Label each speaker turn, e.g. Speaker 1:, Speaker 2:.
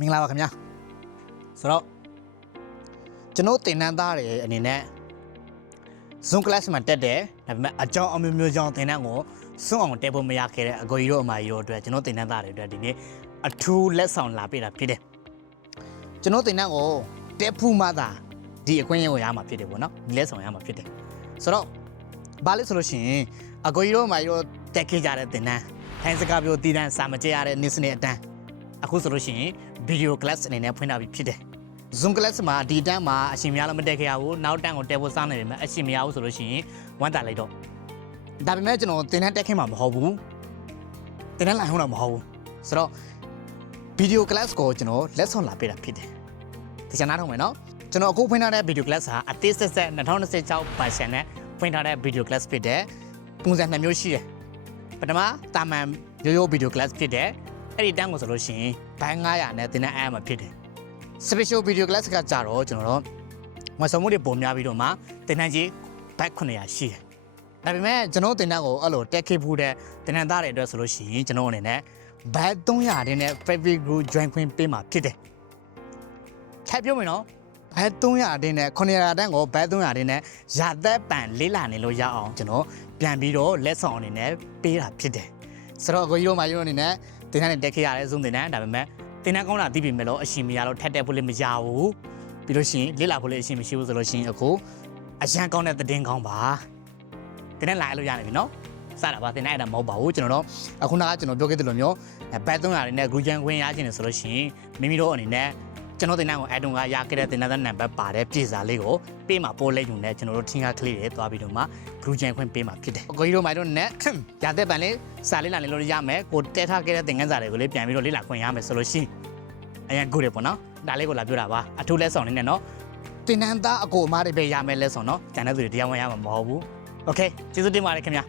Speaker 1: မင်္ဂလာပါခင်ဗျာဆိုတော့ကျွန်တော်တင်နန်းသားတွေအနေနဲ့ Zoom class မှာတက်တယ်ဒါပေမဲ့အကြောင်းအမျိုးမျိုးကြောင့်တင်နန်းကိုစွန့်အောင်တက်ဖို့မရခဲ့တဲ့အကိုကြီးတို့အမကြီးတို့အတွက်ကျွန်တော်တင်နန်းသားတွေအတွက်ဒီနေ့အထူးလက်ဆောင်လာပေးတာဖြစ်တယ်ကျွန်တော်တင်နန်းကိုတက်ဖို့မှသာဒီအခွင့်အရေးကိုရမှာဖြစ်တယ်ပေါ့နော်ဒီလက်ဆောင်ရမှာဖြစ်တယ်ဆိုတော့ဘာလဲဆိုလို့ရှိရင်အကိုကြီးတို့အမကြီးတို့တက်ခဲ့ကြတဲ့တင်နန်းထိုင်းစကားပြောတည်တန်းစာမကျရတဲ့နေ့စနေအတန်း အခုဆိုလို့ရှိရင် video class အနေနဲ့ဖွင့်ထားပြီးဖြစ်တယ် Zoom class မှာဒီတန်းမှာအရှင်များလည်းမတက်ခဲ့ရဘူးနောက်တန်းကိုတက်ဖို့စောင့်နေတယ်မှာအရှင်မရဘူးဆိုလို့ရှိရင်ဝမ်းတာလိုက်တော့ဒါပေမဲ့ကျွန်တော်တင်တန်းတက်ခဲ့မှာမဟုတ်ဘူးတင်တန်းလိုက်ဟုတ်တာမဟုတ်ဘူးဆိုတော့ video class ကိုကျွန်တော်လက်ဆောင်လာပေးတာဖြစ်တယ်တခြားနားထောင်မယ်နော်ကျွန်တော်အခုဖွင့်ထားတဲ့ video class ဟာအသေးဆက်ဆက်2026 version နဲ့ဖွင့်ထားတဲ့ video class ဖြစ်တယ်ပုံစံနှစ်မျိုးရှိတယ်ပထမတာမန်ရိုးရိုး video class ဖြစ်တယ် အဲ့ဒီတန်းကိုဆိုလို့ရှိရင်ဘိုင်း900နဲ့တင်တဲ့အားမှာဖြစ်တယ် special video class ကကြတော့ကျွန်တော်တို့မဆုံမှုတွေပုံများပြီးတော့မှတင်တန်းကြီးဘက်900ရှိတယ်ဒါပေမဲ့ကျွန်တော်တင်တန်းကိုအဲ့လိုတက်ခေဖူးတဲ့တင်တန်းသားတွေအတွက်ဆိုလို့ရှိရင်ကျွန်တော်အနေနဲ့ဘက်300တဲ့နဲ့ favorite group join ခွင့်ပေးမှာဖြစ်တယ်ထပ်ပြောမယ်နော်ဘက်300တဲ့နဲ့900တန်းကိုဘက်300တဲ့နဲ့ရာသက်ပံလေးလာနေလို့ရအောင်ကျွန်တော်ပြန်ပြီးတော့လက်ဆောင်အနေနဲ့ပေးတာဖြစ်တယ်ဆိုတော့အကိုကြီးတို့မာကြီးတို့အနေနဲ့ တင်တန်းနဲ့တက်ခဲ့ရတဲ့ Zoom တင်တန်းဒါပေမဲ့တင်တန်းကောင်းတာသိပြီမဲ့လို့အရှင်မရတော့ထက်တက်ဖို့လည်းမရဘူးပြီးလို့ရှိရင်လစ်လာဖို့လည်းအရှင်မရှိဘူးဆိုလို့ရှိရင်အခုအရန်ကောင်းတဲ့သတင်းကောင်းပါတင်တန်းလာလို့ရနေပြီနော်စတာပါတင်တန်းအဲ့ဒါမဟုတ်ပါဘူးကျွန်တော်တို့အခုနကကျွန်တော်ပြောခဲ့သလိုမျိုးဘတ်300နဲ့ group chat ခွင့်ရခြင်းတယ်ဆိုလို့ရှိရင်မိမိတို့အနေနဲ့ ကျွန်တော်တင်တန်းကိုအဲ့တုန်းကရခဲ့တဲ့တင်တန်းတဲ့နံပါတ်ပါတဲ့ပြည်စာလေးကိုပေးမှာပို့လိုက်ယူနေကျွန်တော်တို့ထင်ကားကလေးတွေသွားပြီးတော့မှ group chat ခွင့်ပေးမှာဖြစ်တယ်အကိုကြီးတို့မိုင်တို့နဲ့ ရတဲ့ပန်လေးစာလေးလာလေးလို့ရမယ်ကိုတဲထားခဲ့တဲ့သင်ခန်းစာတွေကိုလေးပြန်ပြီးတော့လေ့လာခွင့်ရမယ်ဆိုလို့ရှိရင်အရင်ကိုရပေါ့နော်ဒါလေးကိုလာပြောတာပါအထူးလက်ဆောင်လေးနဲ့နော်တင်နန်းသားအကိုအမားတွေပဲရမယ်လက်ဆောင်နော်ကျန်တဲ့သူတွေတရားဝင်ရမှာမဟုတ်ဘူးโอเคကျေးဇူးတင်ပါတယ်ခင်ဗျာ